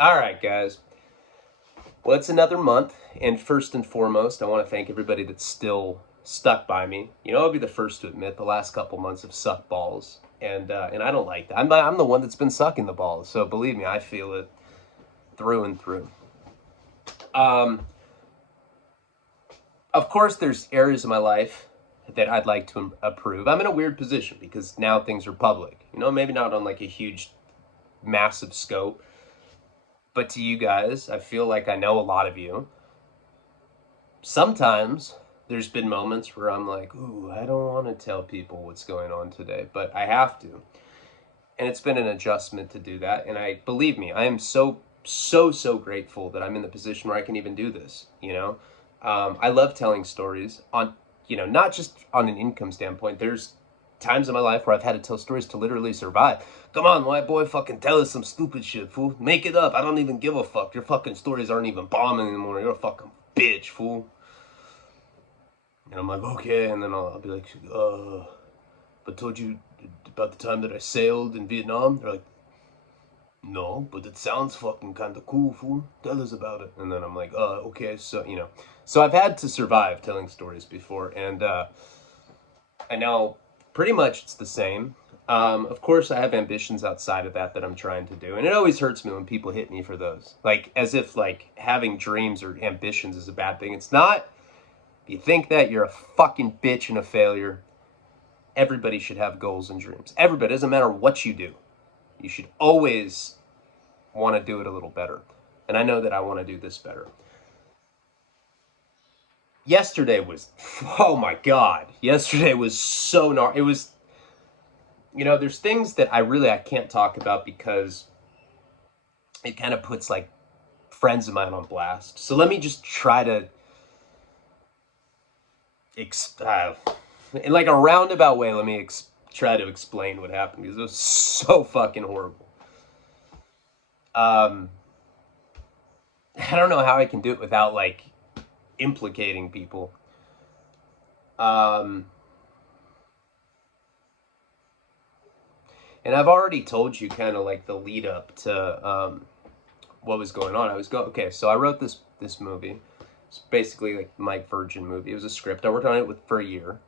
All right, guys. Well, it's another month, and first and foremost, I want to thank everybody that's still stuck by me. I'll be the first to admit the last couple months have sucked balls, and I don't like that. I'm the one that's been sucking the balls, so believe me, I feel it through and through. Of course, there's areas of my life that I'd like to improve. I'm in a weird position because now things are public. Maybe not on like a huge, massive scope, but to you guys, I feel like I know a lot of you. Sometimes there's been moments where I'm like, ooh, I don't want to tell people what's going on today, but I have to. And it's been an adjustment to do that. And believe me, I am so grateful that I'm in the position where I can even do this. I love telling stories on, not just on an income standpoint. There's times in my life where I've had to tell stories to literally survive. Come on, white boy, fucking tell us some stupid shit, fool. Make it up. I don't even give a fuck. Your fucking stories aren't even bombing anymore. You're a fucking bitch, fool. And I'm like, okay. And then I'll be like, but told you about the time that I sailed in Vietnam? They're like, no, but it sounds fucking kind of cool, fool. Tell us about it. And then I'm like, okay. So I've had to survive telling stories before. And I know pretty much it's the same. Of course, I have ambitions outside of that I'm trying to do. And it always hurts me when people hit me for those. Like, as if, like, having dreams or ambitions is a bad thing. It's not. If you think that, you're a fucking bitch and a failure. Everybody should have goals and dreams. Everybody. It doesn't matter what you do. You should always want to do it a little better. And I know that I want to do this better. Yesterday was, oh my God. Yesterday was so gnarly. It was, there's things that I can't talk about because it kind of puts like friends of mine on blast. So let me just try to, in like a roundabout way, let me try to explain what happened because it was so fucking horrible. I don't know how I can do it without like implicating people. And I've already told you kind of like the lead up to what was going on. Okay, so I wrote this movie. It's basically like Mike Virgin movie. It was a script. I worked on it for a year.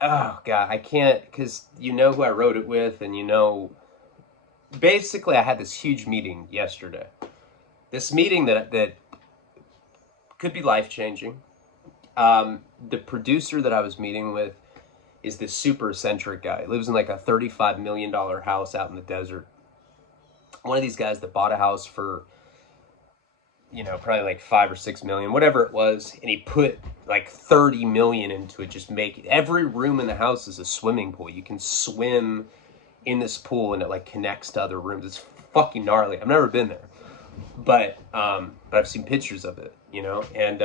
Oh God, I can't, because you know who I wrote it with, and basically I had this huge meeting yesterday. This meeting that could be life changing. The producer that I was meeting with is this super eccentric guy. He lives in like a $35 million house out in the desert. One of these guys that bought a house for, probably like 5 or 6 million, whatever it was, and he put like 30 million into it. Just make it. Every room in the house is a swimming pool. You can swim in this pool, and it like connects to other rooms. It's fucking gnarly. I've never been there, but I've seen pictures of it, and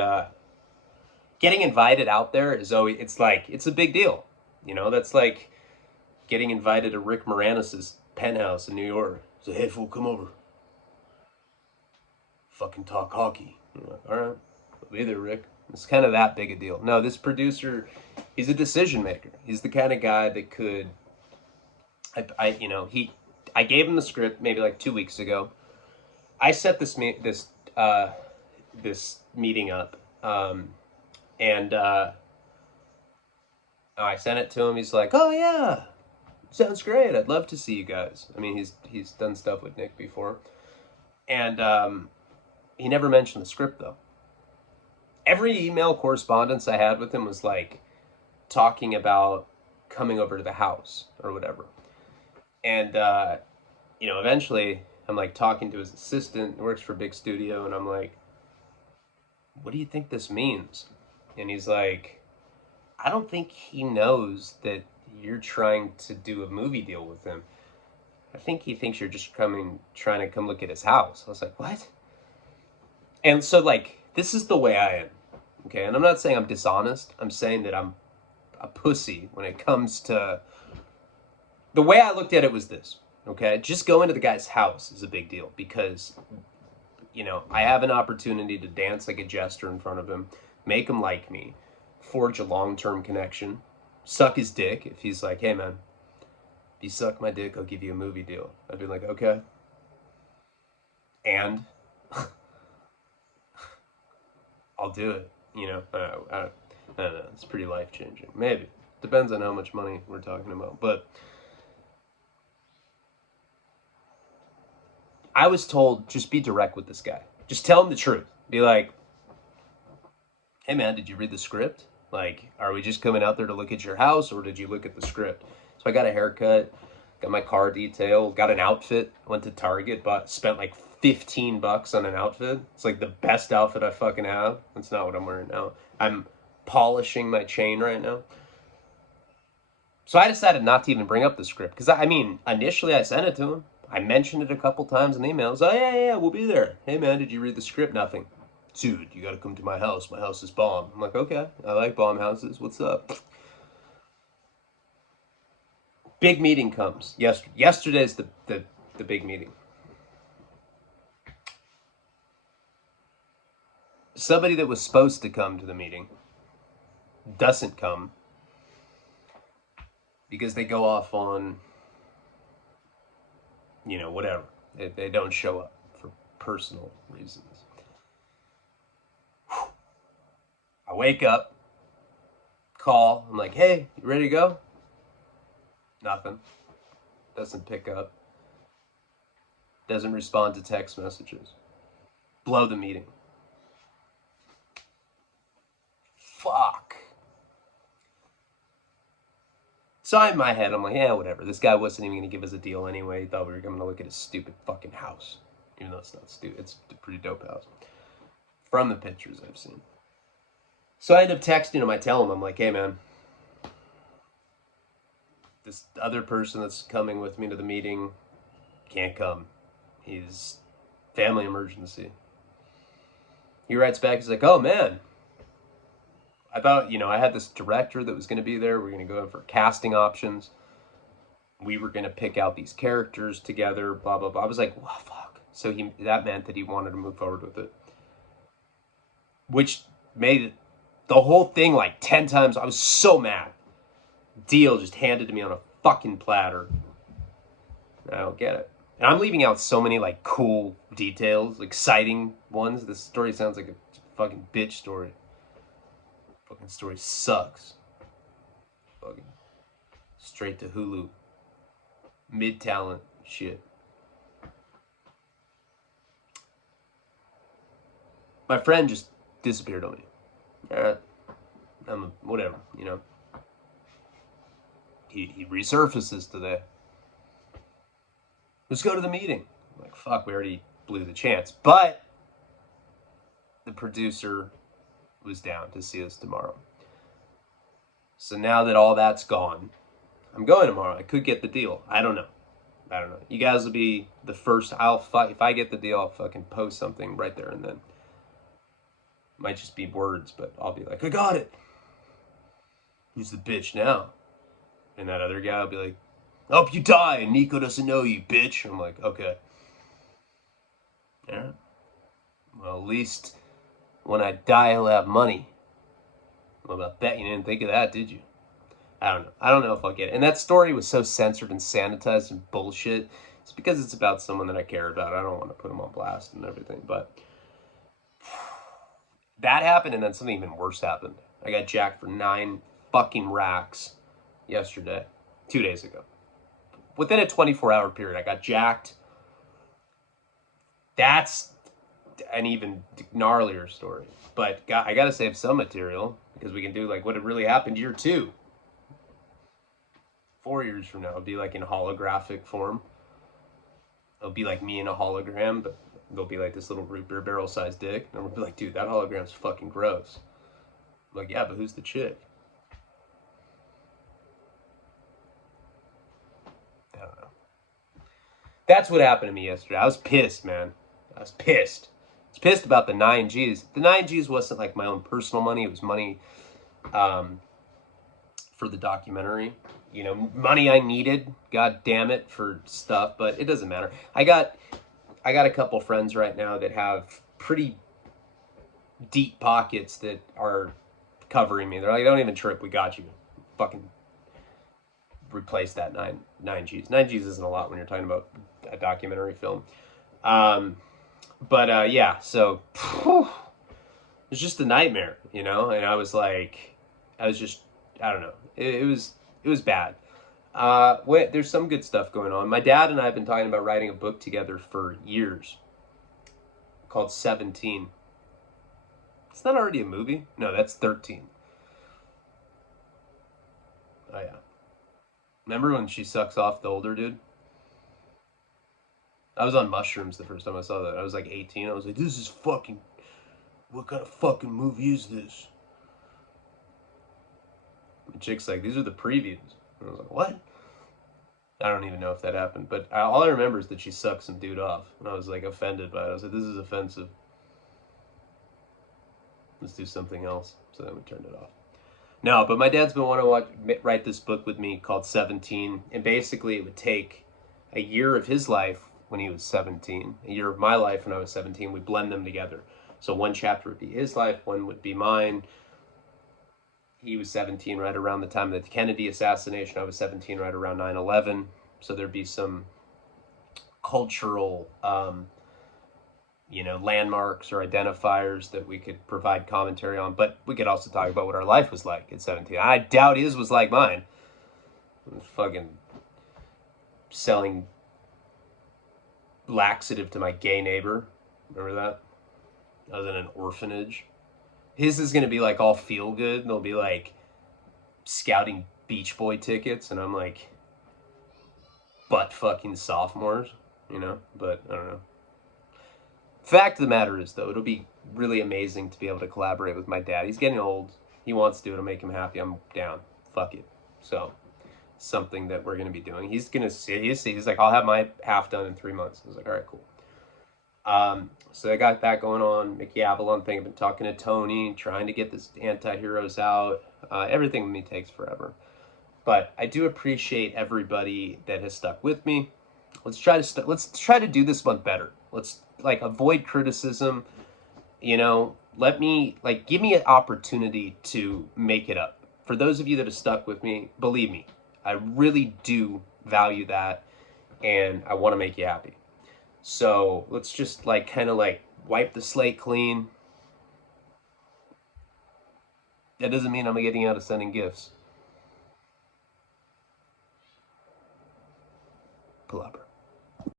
getting invited out there is always, it's a big deal. That's like getting invited to Rick Moranis's penthouse in New York. So, hey, fool, come over. Fucking talk hockey. Like, all right, I'll be there, Rick. It's kind of that big a deal. No, this producer, he's a decision maker. He's the kind of guy that could, I gave him the script maybe like 2 weeks ago. I set this meeting up, and I sent it to him. He's like, "Oh yeah, sounds great. I'd love to see you guys." I mean, he's done stuff with Nick before, and he never mentioned the script though. Every email correspondence I had with him was like talking about coming over to the house or whatever, and eventually I'm like talking to his assistant, who works for a big studio, and I'm like, "What do you think this means?" And he's like, I don't think he knows that you're trying to do a movie deal with him. I think he thinks you're just trying to come look at his house. I was like, what? And so, like, this is the way I am. Okay, and I'm not saying I'm dishonest. I'm saying that I'm a pussy when it comes to... The way I looked at it was this, okay? Just going to the guy's house is a big deal because, I have an opportunity to dance like a jester in front of him, make him like me, forge a long-term connection, suck his dick if he's like, hey, man. If you suck my dick, I'll give you a movie deal. I'd be like, okay. And I'll do it. You know, I don't know. It's pretty life-changing. Maybe. Depends on how much money we're talking about. But I was told, just be direct with this guy. Just tell him the truth. Be like, hey man, did you read the script? Like, are we just coming out there to look at your house, or did you look at the script? So I got a haircut, got my car detailed, got an outfit, went to Target, spent like $15 on an outfit. It's like the best outfit I fucking have. That's not what I'm wearing now. I'm polishing my chain right now. So I decided not to even bring up the script, because I mean, initially I sent it to him. I mentioned it a couple times in emails. Oh yeah, we'll be there. Hey man, did you read the script? Nothing. Dude, you gotta come to my house. My house is bomb. I'm like, okay, I like bomb houses. What's up? Big meeting comes. Yesterday's the big meeting. Somebody that was supposed to come to the meeting doesn't come because they go off on, you know, whatever. They don't show up for personal reasons. I wake up, call. I'm like, hey, you ready to go? Nothing. Doesn't pick up. Doesn't respond to text messages. Blow the meeting. Fuck. So in my head, I'm like, yeah, whatever. This guy wasn't even going to give us a deal anyway. He thought we were going to look at his stupid fucking house. Even though it's not stupid. It's a pretty dope house. From the pictures I've seen. So I end up texting him. I tell him, I'm like, hey, man, this other person that's coming with me to the meeting can't come. He's family emergency. He writes back, he's like, oh, man. I thought, you know, I had this director that was going to be there. We're going to go in for casting options. We were going to pick out these characters together, blah, blah, blah. I was like, well, fuck. So that meant that he wanted to move forward with it. Which made the whole thing like 10 times. I was so mad. Deal just handed to me on a fucking platter. I don't get it. And I'm leaving out so many like cool details, exciting ones. This story sounds like a fucking bitch story. Fucking story sucks. Fucking straight to Hulu. Mid-talent shit. My friend just disappeared on me. Whatever, you know. He resurfaces today. Let's go to the meeting. I'm like, fuck, we already blew the chance. But the producer was down to see us tomorrow. So now that all that's gone, I'm going tomorrow. I could get the deal. I don't know. You guys will be the first. If I get the deal, I'll fucking post something right there and then. Might just be words, but I'll be like, I got it. Who's the bitch now? And that other guy will be like, I hope you die and Nico doesn't know you, bitch. I'm like, okay. Yeah. Well, at least when I die, I'll have money. Well, I bet you didn't think of that, did you? I don't know. I don't know if I'll get it. And that story was so censored and sanitized and bullshit. It's because it's about someone that I care about. I don't want to put them on blast and everything. But that happened, and then something even worse happened. I got jacked for 9 fucking racks yesterday. 2 days ago. Within a 24-hour period, I got jacked. That's an even gnarlier story. But I got to save some material, because we can do like what had really happened year 2. 4 years from now, it'll be like in holographic form. It'll be like me in a hologram, but there'll be like this little root beer barrel sized dick. And we'll be like, dude, that hologram's fucking gross. I'm like, yeah, but who's the chick? I don't know. That's what happened to me yesterday. I was pissed, man. I was pissed. I was pissed about the 9Gs. The 9Gs wasn't like my own personal money. It was money for the documentary. You know, money I needed, god damn it, for stuff, but it doesn't matter. I got a couple friends right now that have pretty deep pockets that are covering me. They're like, don't even trip, we got you. Fucking replace that 9 G's isn't a lot when you're talking about a documentary film. Um, but yeah, so whew, it was just a nightmare, you know. And I was like, I was just, I don't know. It was bad. There's some good stuff going on. My dad and I have been talking about writing a book together for years called 17. It's not already a movie? No, that's 13. Oh yeah. Remember when she sucks off the older dude? I was on mushrooms the first time I saw that. I was like 18. I was like, this is fucking. What kind of fucking movie is this? The chick's like, these are the previews. And I was like, what? I don't even know if that happened, but all I remember is that she sucked some dude off, and I was like offended by it. I was like, "This is offensive. Let's do something else." So then we turned it off. No, but my dad's been wanting to write this book with me called 17, and basically it would take a year of his life when he was 17, a year of my life when I was 17. We blend them together. So one chapter would be his life, one would be mine. He was 17 right around the time of the Kennedy assassination. I was 17 right around 9/11. So there'd be some cultural, landmarks or identifiers that we could provide commentary on. But we could also talk about what our life was like at 17. I doubt his was like mine. I was fucking selling laxative to my gay neighbor. Remember that? I was in an orphanage. His is going to be like all feel good. They'll be like scouting Beach Boy tickets. And I'm like, butt fucking sophomores, But I don't know. Fact of the matter is, though, it'll be really amazing to be able to collaborate with my dad. He's getting old. He wants to do it. It'll make him happy. I'm down. Fuck it. So, something that we're going to be doing. He's going to see. He's like, I'll have my half done in 3 months. I was like, all right, cool. So I got that going on. Mickey Avalon thing. I've been talking to Tony, trying to get this anti-heroes out. Everything with me takes forever. But I do appreciate everybody that has stuck with me. Let's try to do this one better. Let's avoid criticism. Let me give me an opportunity to make it up. For those of you that have stuck with me, believe me, I really do value that, and I want to make you happy. So let's just kind of wipe the slate clean. That doesn't mean I'm getting out of sending gifts. Palabra.